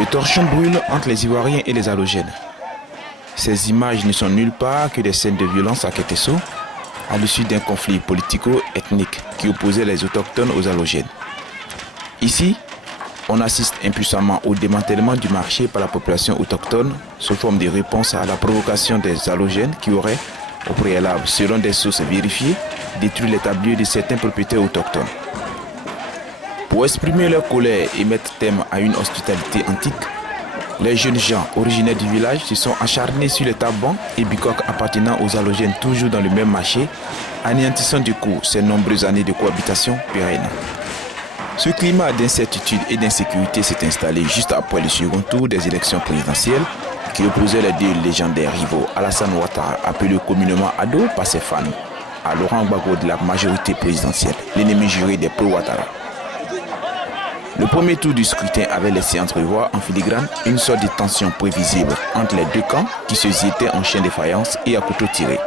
Le torchon brûle entre les Ivoiriens et les halogènes. Ces images ne sont nulle part que des scènes de violence à Kétesso, à l'issue d'un conflit politico-ethnique qui opposait les autochtones aux halogènes. Ici, on assiste impuissamment au démantèlement du marché par la population autochtone sous forme de réponse à la provocation des halogènes qui auraient, au préalable, selon des sources vérifiées, détruit l'établi de certains propriétaires autochtones. Pour exprimer leur colère et mettre terme à une hospitalité antique, les jeunes gens originaires du village se sont acharnés sur les tables et bicoques appartenant aux halogènes toujours dans le même marché, anéantissant du coup ces nombreuses années de cohabitation pérenne. Ce climat d'incertitude et d'insécurité s'est installé juste après le second tour des élections présidentielles qui opposait les deux légendaires rivaux Alassane Ouattara, appelé communément Ado par ses fans, à Laurent Gbagbo de la majorité présidentielle, l'ennemi juré des pro-Ouattara. Le premier tour du scrutin avait laissé entrevoir en filigrane une sorte de tension prévisible entre les deux camps qui se jetaient en chien de faïence et à couteau tiré.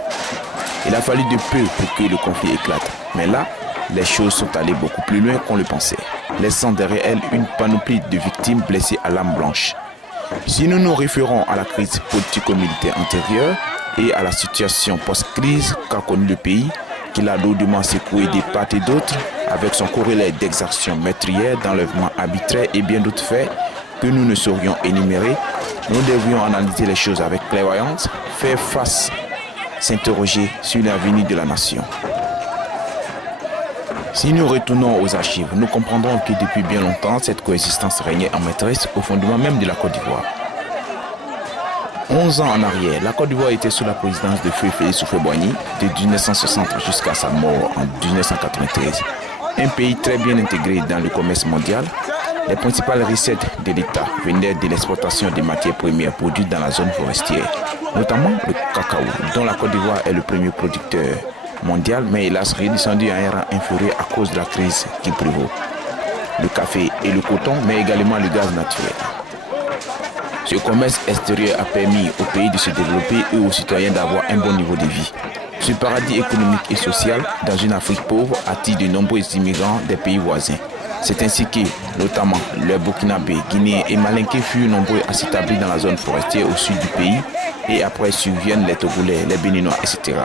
Il a fallu de peu pour que le conflit éclate, mais là, les choses sont allées beaucoup plus loin qu'on le pensait, laissant derrière elles une panoplie de victimes blessées à l'âme blanche. Si nous nous référons à la crise politico-militaire antérieure et à la situation post-crise qu'a connue le pays, qu'il a lourdement secoué de part et d'autre, avec son corrélé d'exactions meurtrières, d'enlèvements arbitraires et bien d'autres faits que nous ne saurions énumérer, nous devrions analyser les choses avec clairvoyance, faire face, s'interroger sur l'avenir de la nation. Si nous retournons aux archives, nous comprendrons que depuis bien longtemps, cette coexistence régnait en maîtresse au fondement même de la Côte d'Ivoire. 11 ans en arrière, la Côte d'Ivoire était sous la présidence de Feu Félix Houphouët-Boigny de 1960 jusqu'à sa mort en 1993. Un pays très bien intégré dans le commerce mondial. Les principales recettes de l'État venaient de l'exportation des matières premières produites dans la zone forestière, notamment le cacao, dont la Côte d'Ivoire est le premier producteur mondial, mais hélas redescendu à un rang inférieur à cause de la crise qui prévaut. Le café et le coton, mais également le gaz naturel. Ce commerce extérieur a permis au pays de se développer et aux citoyens d'avoir un bon niveau de vie. Ce paradis économique et social dans une Afrique pauvre attire de nombreux immigrants des pays voisins. C'est ainsi que, notamment, les Burkinabés, Guinéens et Malinqués furent nombreux à s'établir dans la zone forestière au sud du pays et après surviennent les Togolais, les Béninois, etc.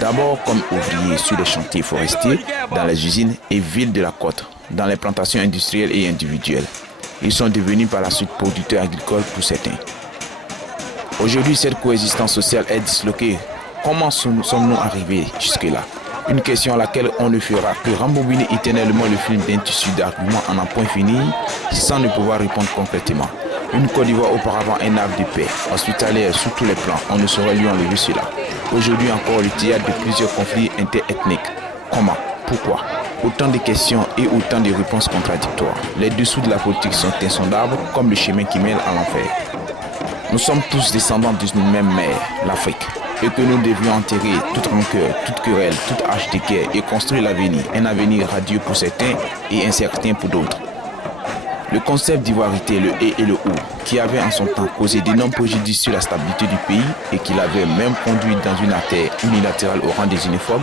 D'abord comme ouvriers sur les chantiers forestiers, dans les usines et villes de la côte, dans les plantations industrielles et individuelles. Ils sont devenus par la suite producteurs agricoles pour certains. Aujourd'hui, cette coexistence sociale est disloquée. Comment sommes-nous arrivés jusque-là? Une question à laquelle on ne fera que rembobiner éternellement le film d'un tissu d'arguments en un point fini, sans ne pouvoir répondre concrètement. Une Côte d'Ivoire auparavant un havre de paix, hospitalière sur tous les plans, on ne saurait lui enlever cela. Aujourd'hui encore le théâtre de plusieurs conflits interethniques. Comment? Pourquoi? Autant de questions et autant de réponses contradictoires. Les dessous de la politique sont insondables comme le chemin qui mène à l'enfer. Nous sommes tous descendants d'une même mère, l'Afrique, et que nous devions enterrer toute rancœur, toute querelle, toute hache de guerre et construire l'avenir, un avenir radieux pour certains et incertain pour d'autres. Le concept d'ivoirité, le et le ou, qui avait en son temps causé d'énormes préjudices sur la stabilité du pays et qui l'avait même conduit dans une artère unilatérale au rang des uniformes,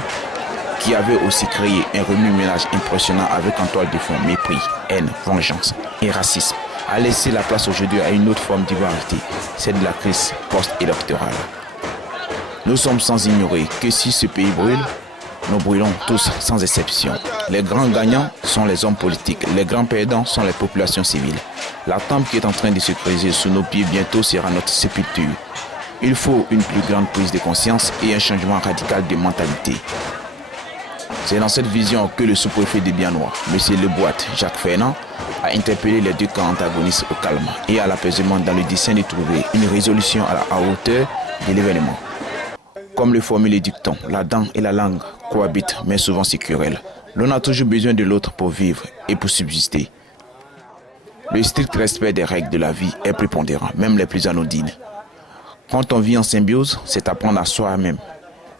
qui avait aussi créé un remue-ménage impressionnant avec en toile de fond mépris, haine, vengeance et racisme, a laissé la place aujourd'hui à une autre forme d'ivoirité, celle de la crise post-électorale. Nous sommes sans ignorer que si ce pays brûle, nous brûlons tous sans exception. Les grands gagnants sont les hommes politiques, les grands perdants sont les populations civiles. La tombe qui est en train de se creuser sous nos pieds bientôt sera notre sépulture. Il faut une plus grande prise de conscience et un changement radical de mentalité. C'est dans cette vision que le sous-préfet de Bianois, M. Leboit Jacques Fernand, a interpellé les deux camps antagonistes au calme et à l'apaisement dans le dessein de trouver une résolution à la hauteur de l'événement. Comme le formule le dicton, la dent et la langue cohabitent mais souvent se querellent. L'on a toujours besoin de l'autre pour vivre et pour subsister. Le strict respect des règles de la vie est prépondérant, même les plus anodines. Quand on vit en symbiose, c'est apprendre à soi-même,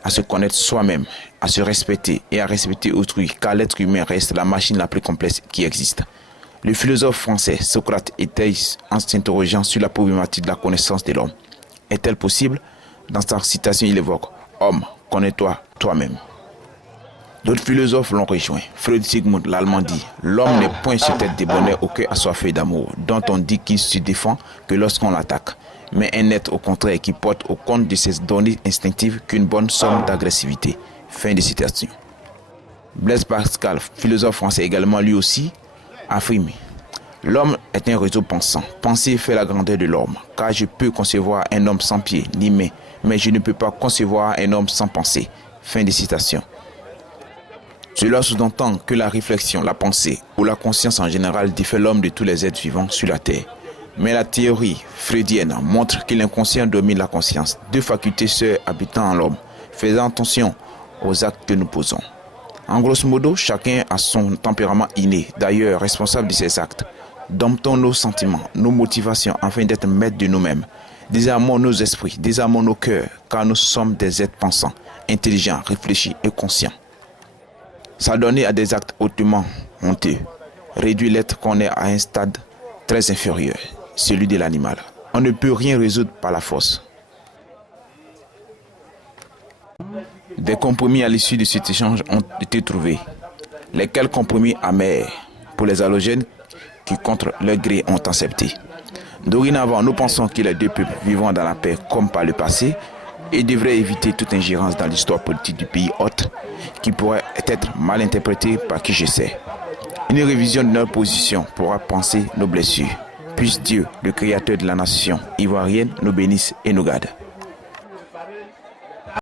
à se connaître soi-même, à se respecter et à respecter autrui, car l'être humain reste la machine la plus complexe qui existe. Le philosophe français Socrate était en s'interrogeant sur la problématique de la connaissance de l'homme. Est-elle possible? Dans sa citation, il évoque « Homme, connais-toi toi-même ». D'autres philosophes l'ont rejoint. Freud Sigmund l'Allemand dit « L'homme n'est point sur tête de bonheur au cœur assoiffé d'amour, dont on dit qu'il se défend que lorsqu'on l'attaque, mais un être au contraire qui porte au compte de ses données instinctives qu'une bonne somme d'agressivité. » Fin de citation. Blaise Pascal, philosophe français également lui aussi, affirme « L'homme est un réseau pensant. Penser fait la grandeur de l'homme, car je peux concevoir un homme sans pied ni main, mais je ne peux pas concevoir un homme sans pensée. » Fin de citation. Cela sous-entend que la réflexion, la pensée ou la conscience en général diffère l'homme de tous les êtres vivants sur la Terre. Mais la théorie freudienne montre que l'inconscient domine la conscience, deux facultés seules habitant en l'homme, faisant attention aux actes que nous posons. En grosso modo, chacun a son tempérament inné, d'ailleurs responsable de ses actes. Domptons nos sentiments, nos motivations afin d'être maîtres de nous-mêmes. Désarmons nos esprits, désarmons nos cœurs, car nous sommes des êtres pensants, intelligents, réfléchis et conscients. S'adonner à des actes hautement honteux réduit l'être qu'on est à un stade très inférieur, celui de l'animal. On ne peut rien résoudre par la force. Des compromis à l'issue de cet échange ont été trouvés. Lesquels compromis amers pour les halogènes qui, contre leur gré, ont accepté. Dorénavant, nous pensons que les deux peuples vivant dans la paix comme par le passé et devraient éviter toute ingérence dans l'histoire politique du pays hôte qui pourrait être mal interprétée par qui je sais. Une révision de notre position pourra penser nos blessures. Puisse Dieu, le créateur de la nation ivoirienne, nous bénisse et nous garde.